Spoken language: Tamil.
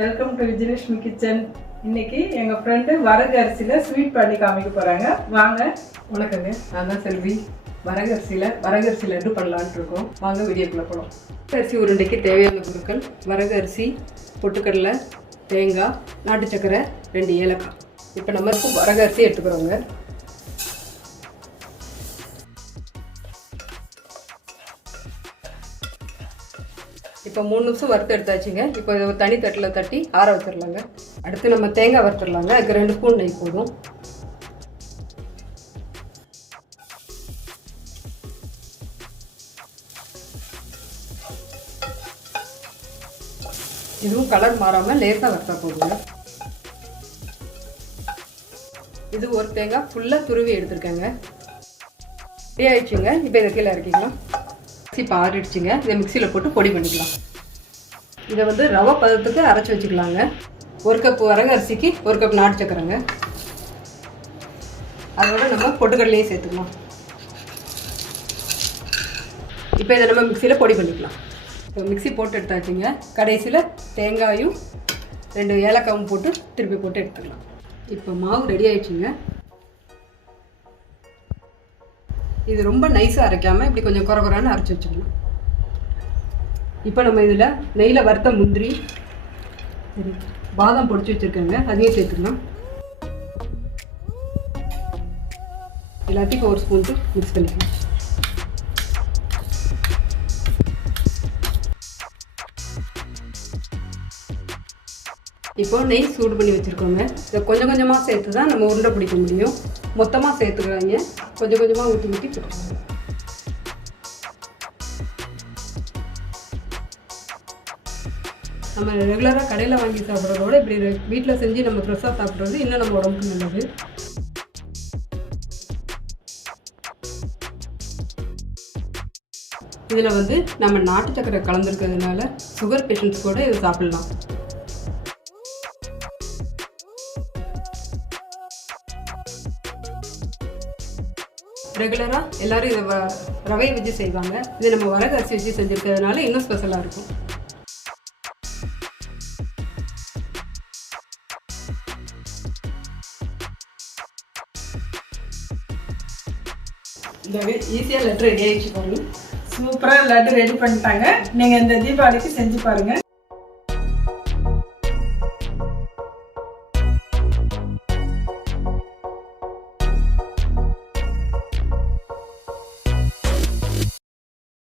Welcome to Vijayalakshmi kitchen. இன்னைக்கு எங்க ஃப்ரெண்டு வரகு அரிசியில ஸ்வீட் பண்ணி காமிக்க போறாங்க. வாங்க. வணக்கங்க, நான் தான் செல்வி. வரகு அரிசி லட்டு பண்ணலான்னு இருக்கோம். வாங்க வீடியோக்குள்ள போகலாம். அரிசி உருண்டைக்கு தேவையான பொருட்கள்: வரகு அரிசி, பொட்டுக்கடலை, தேங்காய், நாட்டு சக்கரை, 2 ஏலக்காய். இப்போ நம்ம வரகு அரிசி எடுத்துக்கிறோங்க. இப்போ 3 நிமிஷம் வறுத்து எடுத்தாச்சுங்க. இப்போ இதை தனி தட்டில் தட்டி ஆற வச்சிடலாங்க. அடுத்து நம்ம தேங்காய் வறுத்துடலாங்க. அதுக்கு 2 ஸ்பூன் நெய் போதும். இதுவும் கலர் மாறாமல் லேசாக வறுத்தா போதுங்க. இது ஒரு தேங்காய் ஃபுல்லாக துருவி எடுத்துருக்கேங்க. ரெடி ஆயிடுச்சுங்க. இப்போ இதை கீழே இறக்கிக்கலாம். இப்போ ஆறிடுச்சுங்க. இதை மிக்சியில் போட்டு பொடி பண்ணிக்கலாம். இதை வந்து ரவை பதத்துக்கு அரைச்சி வச்சுக்கலாங்க. 1 கப் வரகு அரிசிக்கு 1 கப் நாட்டு சக்கரைங்க. அதோட நம்ம பொட்டுக்கடலையும் சேர்த்துக்கலாம். இப்போ இதை நம்ம மிக்சியில் பொடி பண்ணிக்கலாம். இப்போ மிக்சி போட்டு எடுத்தாச்சுங்க. கடைசியில் தேங்காயும் 2 ஏலக்காயும் போட்டு திருப்பி போட்டு எடுத்துக்கலாம். இப்போ மாவு ரெடி ஆயிடுச்சுங்க. இது ரொம்ப நைஸாக அரைக்காமல் இப்படி கொஞ்சம் குறகுறான்னு அரைச்சி வச்சுக்கணும். இப்போ நம்ம இதில் நெய்யில் வறுத்த முந்திரி, பாதாம் பொடிச்சு வச்சுருக்கேங்க, அதையும் சேர்த்துக்கலாம். எல்லாத்தையும் 1 ஸ்பூன் மிக்ஸ் பண்ணிக்கலாம். இப்போ நெய் சூடு பண்ணி வச்சுருக்கோங்க. இதை கொஞ்சம் கொஞ்சமாக சேர்த்து தான் நம்ம உருண்டை பிடிக்க முடியும். மொத்தமாக சேர்த்துக்கிறாங்க. கொஞ்சம் கொஞ்சமாக ஊற்றி போட்டுக்கோங்க. நம்ம ரெகுலராக கடையில் வாங்கி சாப்பிட்றதோட இப்படி வீட்டில் செஞ்சு நம்ம ஃப்ரெஷ்ஷாக சாப்பிட்றது இன்னும் நம்ம உடம்புக்கு நல்லது. இதில் வந்து நம்ம நாட்டு சக்கரை கலந்துருக்கிறதுனால சுகர் பேஷண்ட்ஸ் கூட இதை சாப்பிட்லாம். ரெகுலராக எல்லோரும் இதை ரவையை வச்சு செய்வாங்க. இது நம்ம வரகு அரிசி வச்சு செஞ்சுருக்கிறதுனால இன்னும் ஸ்பெஷலாக இருக்கும். இந்த ஈஸியாக லட்டு ரெடி ஆகிடுச்சு பாருங்க. சூப்பராக லட்டு ரெடி பண்ணிட்டாங்க. நீங்கள் இந்த தீபாவளிக்கு செஞ்சு பாருங்கள்.